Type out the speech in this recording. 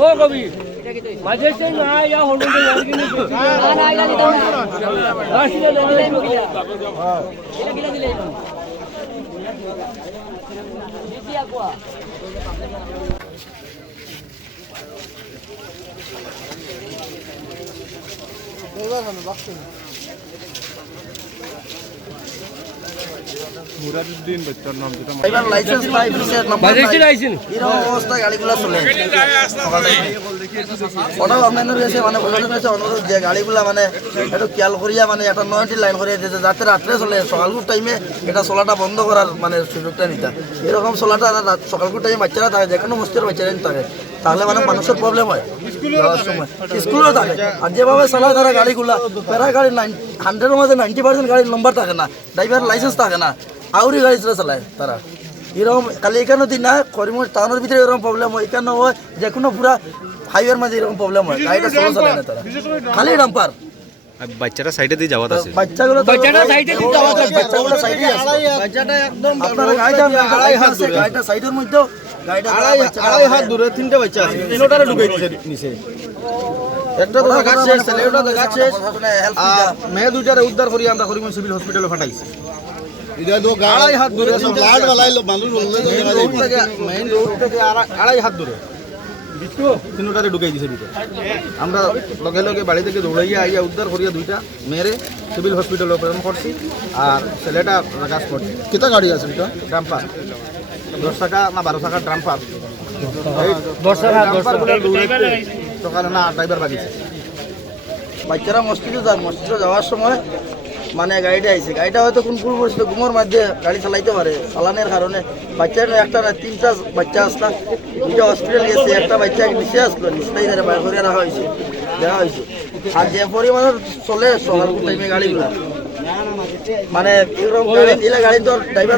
ও কবি মাঝে সে না ইয়া হলো তো আর কি না না ইয়া দিতাম না আসলে দিলে মুগিয়া হ্যাঁ এটা কিলা দিলে দিদি আকwa এবার ভালো বাক্স মুরাদউদ্দিন বাচ্চার নাম যেটা এবার লাইসেন্স নাই বিশেষ নাম্বার বাজেটি লাইসেন্স এরকম অবস্থা গাড়িগুলো চলে ওটা আপনাদের কাছে মানে বলার কাছে অনুরোধ যে গাড়িগুলো মানে একটু খেয়াল করিয়া মানে একটা নয়টি লাইন করে দিতে যাতে রাত্রে চলে সকালকুর টাইমে এটা চলাটা বন্ধ করার মানে সুযোগটা নিতে এরকম চলাটা সকালকুর টাইমে বাচ্চারা থাকে যে কোনো মস্তির বাচ্চারা থাকে তাহলে মানে মানুষের প্রবলেম হয় স্কুলও থাকে আর যেভাবে চালায় তারা গাড়িগুলা প্রায় গাড়ি 100-এর মধ্যে 90% গাড়ির নম্বর থাকে না ড্রাইভার লাইসেন্স থাকে না আউরি গাড়ি চালায় তারা এরকম খালি এখানে দিন না করিমগঞ্জ টাউনের ভিতরে এরকম প্রবলেম হয় এখানে হয় যে কোনো পুরা হাইওয়ের মাঝে এরকম প্রবলেম হয় গাড়িটা চলে চালায় না তারা খালি ডাম্পার বাচ্চারা সাইডে দিয়ে যাওয়া আছে বাচ্চাগুলো সাইডে দিয়ে যাওয়া আছে বাচ্চাগুলো সাইডে আছে বাচ্চাটা একদম আপনারা গাড়িটা সাইডের মধ্যে গাড়িটা আড়াই হাত দূরে তিনটা বাচ্চা আছে তিনটারে ঢুকাই দিয়েছে নিচে একটা তো দেখাচ্ছে ছেলেটা দেখাচ্ছে মেয়ে দুইটারে উদ্ধার করি আমরা করিমগঞ্জ সিভিল হসপিটালে পাঠাইছি এটা তো আড়াই হাত দূরে লাড বালাইলো মানুষ মেইন রোড থেকে আড়াই হাত দূরে তিনটারে ঢুকাই দিয়েছে ভিতরে আমরা লগে লগে বাড়ি থেকে দৌড়াইয়া আইয়া উদ্ধার করিয়া দুইটা মেয়েরে সিভিল হসপিটালে প্রেরণ করছি আর ছেলেটা রাগাস করছি কেটা গাড়ি আছে এটা ডাম্পার 10 টাকা না 12 টাকা ডাম্পার 10 টাকা সকালে না ড্রাইভার বাগিয়েছে বাচ্চারা মসজিদে যান মসজিদে যাওয়ার সময় মানে গাড়িটা আইছে গাড়িটা হয়তো কোন ভুল করছিল ঘুমোর মধ্যে গাড়ি চালাইতে পারে চালানোর কারণে বাচ্চার একটা না তিনটা বাচ্চা আসলা দুইটা হসপিটাল গেছে একটা বাচ্চা নিচে আসলো নিচটাই বাইর করে রাখা হয়েছে দেখা হয়েছে আর যে পরিমাণের চলে সকাল টাইমে গাড়িগুলা মানে এরকম গাড়ি তো ড্রাইভার